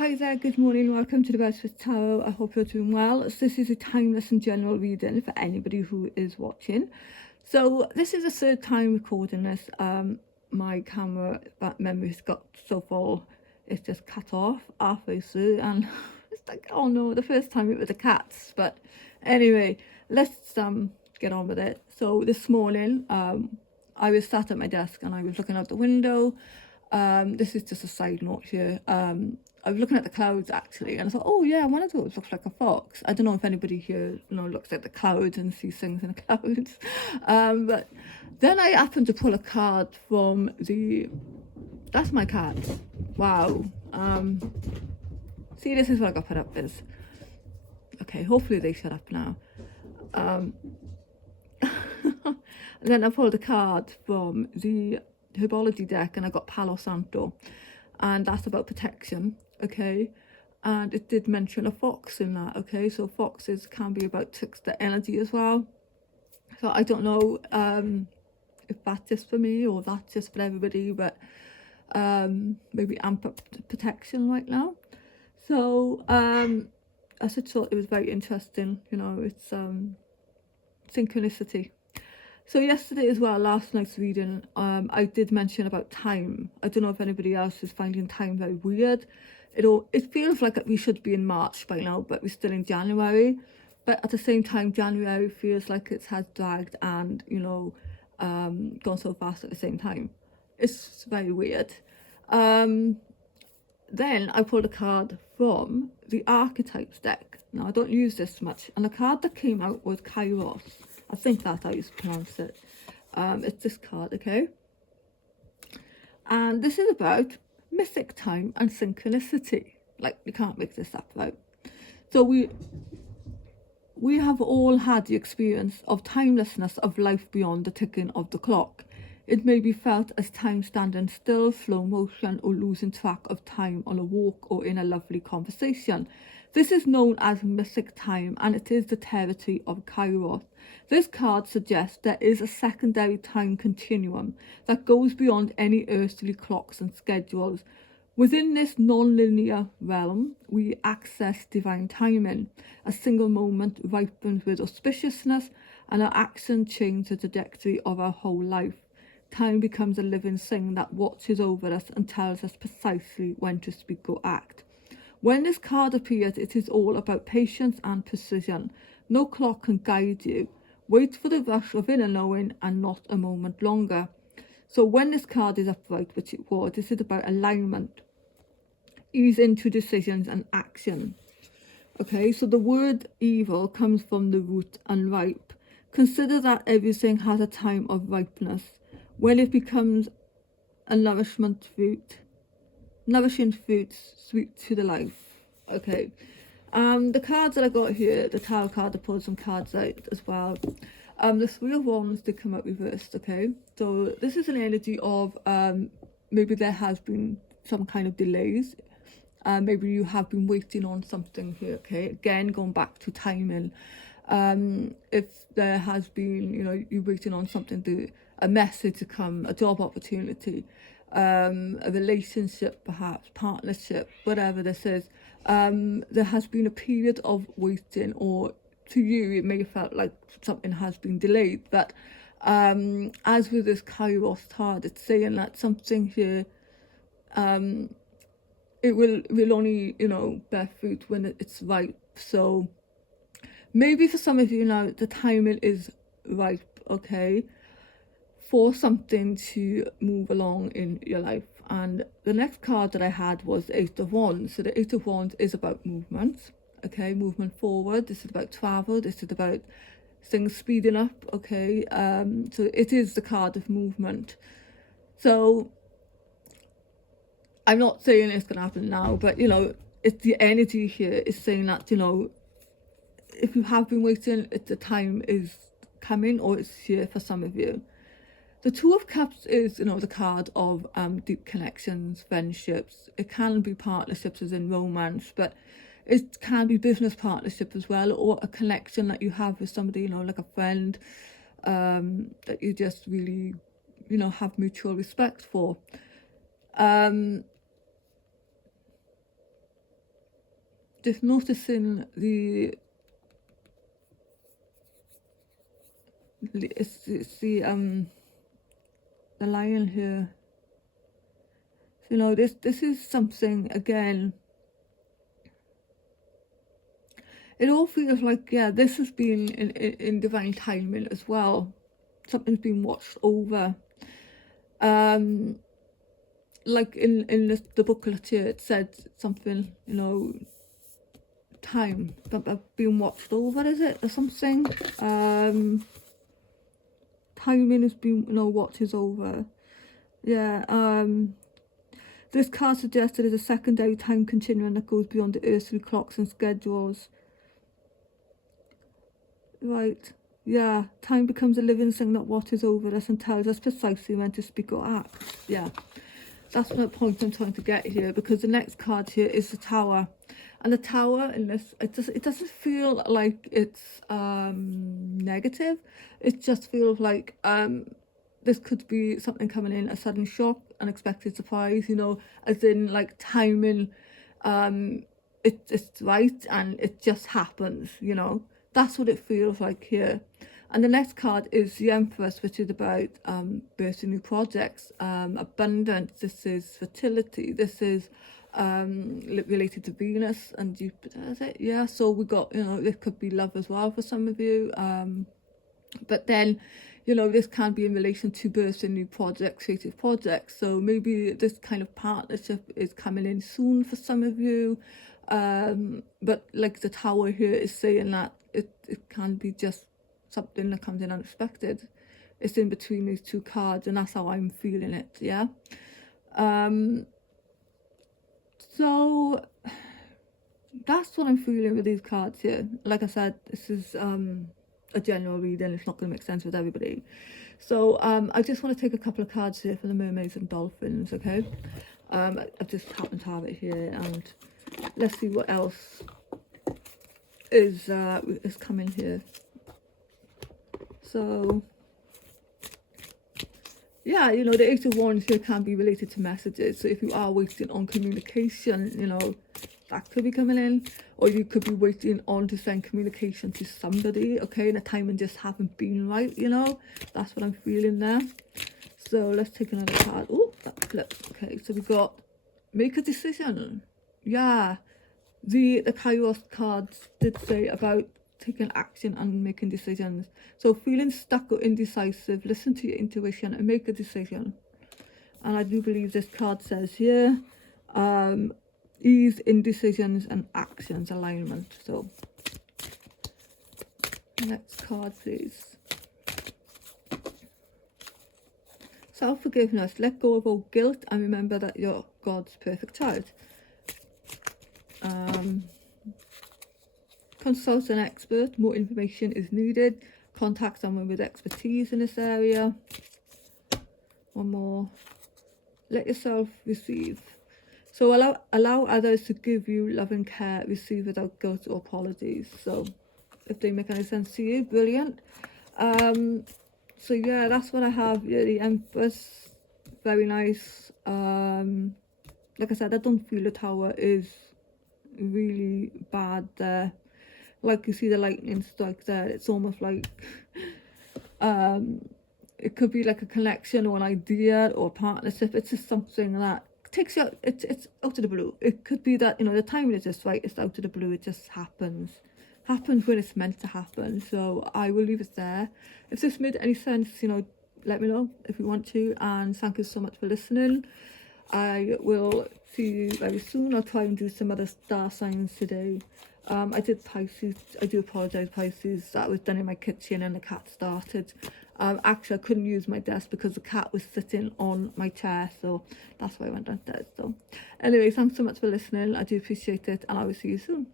Hi there, good morning, welcome to the Bedford Tarot. I hope you're doing well. So this is a timeless and general reading for anybody who is watching. So this is the third time recording this. My camera memory's got so full, it's just cut off halfway through, and it's like, oh no, the first time it was the cats. But anyway, let's get on with it. So this morning, I was sat at my desk and I was looking out the window. This is just a side note here. I was looking at the clouds actually, and I thought, oh yeah, one of those looks like a fox. I don't know if anybody here, looks at the clouds and sees things in the clouds. But then I happened to pull a card from that's my cat. Wow. See, this is what I got put up with. Okay, hopefully they shut up now. And then I pulled a card from the herbology deck and I got Palo Santo, and that's about protection. Okay, and it did mention a fox in that. Okay, so foxes can be about trickster energy as well. So I don't know if that's just for me or that's just for everybody, but maybe amp up protection right now. So I just thought it was very interesting. It's synchronicity. So yesterday as well, last night's reading, I did mention about time. I don't know if anybody else is finding time very weird. It feels like we should be in March by now, but we're still in January. But at the same time, January feels like it has dragged and, gone so fast at the same time. It's very weird. Then I pulled a card from the Archetypes deck. Now, I don't use this much. And the card that came out was Kairos. I think that's how you pronounce it. It's this card, okay? And this is about mythic time and synchronicity. Like, you can't make this up, right? So we have all had the experience of timelessness of life beyond the ticking of the clock. It may be felt as time standing still, slow motion, or losing track of time on a walk or in a lovely conversation. This is known as mythic time, and it is the territory of Kairos. This card suggests there is a secondary time continuum that goes beyond any earthly clocks and schedules. Within this non-linear realm, we access divine timing. A single moment ripens with auspiciousness, and our action changes the trajectory of our whole life. Time becomes a living thing that watches over us and tells us precisely when to speak or act. When this card appears, it is all about patience and precision. No clock can guide you. Wait for the rush of inner knowing and not a moment longer. So when this card is upright, which it was, this is about alignment, ease into decisions and action. Okay, so the word evil comes from the root unripe. Consider that everything has a time of ripeness. When it becomes a nourishing fruit, sweet to the life. Okay, the cards that I got here, the tarot card, I pulled some cards out as well. The Three of Wands did come out reversed. Okay, so this is an energy of maybe there has been some kind of delays. Maybe you have been waiting on something here. Okay, again going back to timing. If there has been, you're waiting on something, a message to come, a job opportunity, a relationship, perhaps partnership, whatever this is, there has been a period of waiting, or to you it may have felt like something has been delayed. But as with this Kairos card, it's saying that something here, it will only bear fruit when it's ripe. So maybe for some of you now the timing is ripe, okay, for something to move along in your life. And the next card that I had was the Eight of Wands. So the Eight of Wands is about movement, okay, movement forward. This is about travel. This is about things speeding up, okay. So it is the card of movement. So I'm not saying it's gonna happen now, but it's the energy here is saying that if you have been waiting, the time is coming, or it's here for some of you. The Two of Cups is, the card of deep connections, friendships. It can be partnerships as in romance, but it can be business partnership as well, or a connection that you have with somebody, like a friend, that you just really, have mutual respect for. just noticing it's the lion here. So, you know, this is something, again, it all feels like, yeah, this has been in divine timing as well. Something's been watched over. Like in the booklet here, it said something, you know, time being watched over, is it, or something? Timing has been, you know, watches over. Yeah. This card suggested is a secondary time continuum that goes beyond the earthly clocks and schedules. Right. Yeah. Time becomes a living thing that watches over us and tells us precisely when to speak or act. Yeah. That's the point I'm trying to get here, because the next card here is the Tower. And the Tower in this, it doesn't feel like it's negative. It just feels like this could be something coming in, a sudden shock, unexpected surprise, you know, as in like timing, it's right and it just happens, you know. That's what it feels like here. And the next card is the Empress, which is about birthing new projects, abundance. This is fertility. This is related to Venus and Jupiter, is it? Yeah, so we got, you know, this could be love as well for some of you. But then, you know, this can be in relation to birthing new projects, creative projects. So maybe this kind of partnership is coming in soon for some of you. But like the Tower here is saying that it can be just something that comes in unexpected. It's in between these two cards, and that's how I'm feeling it. Yeah. So that's what I'm feeling with these cards here. Like I said, this is a general reading. It's not going to make sense with everybody. So I just want to take a couple of cards here for the mermaids and dolphins. Okay. I've just happened to have it here, and let's see what else is coming here. So, yeah, you know, the Eight of Wands here can be related to messages. So if you are waiting on communication, you know, that could be coming in. Or you could be waiting on to send communication to somebody, okay, and the timing just haven't been right, you know. That's what I'm feeling there. So let's take another card. Oh, that flipped. Okay, so we got make a decision. Yeah, the Kairos cards did say about taking action and making decisions. So feeling stuck or indecisive, listen to your intuition and make a decision. And I do believe this card says here, ease, indecisions and actions, alignment. So next card, please. Self-forgiveness, let go of all guilt and remember that you're God's perfect child. Consult an expert, more information is needed. Contact someone with expertise in this area. One more. Let yourself receive. So allow others to give you love and care, receive without guilt or apologies. So if they make any sense to you, brilliant. So yeah, that's what I have. Yeah, the Empress, very nice. Like I said, I don't feel the Tower is really bad there. Like you see the lightning strike there, it's almost like it could be like a connection or an idea or a partnership. It's just something that takes you out, it's out of the blue. It could be that, you know, the timing is just right, it's out of the blue, it just happens when it's meant to happen. So I will leave it there. If this made any sense, you know, let me know if you want to, and thank you so much for listening. I will see you very soon. I'll try and do some other star signs today. I did Pisces. I do apologise, Pisces. That was done in my kitchen and the cat started. Actually, I couldn't use my desk because the cat was sitting on my chair, so that's why I went downstairs. So anyway, thanks so much for listening. I do appreciate it, and I will see you soon.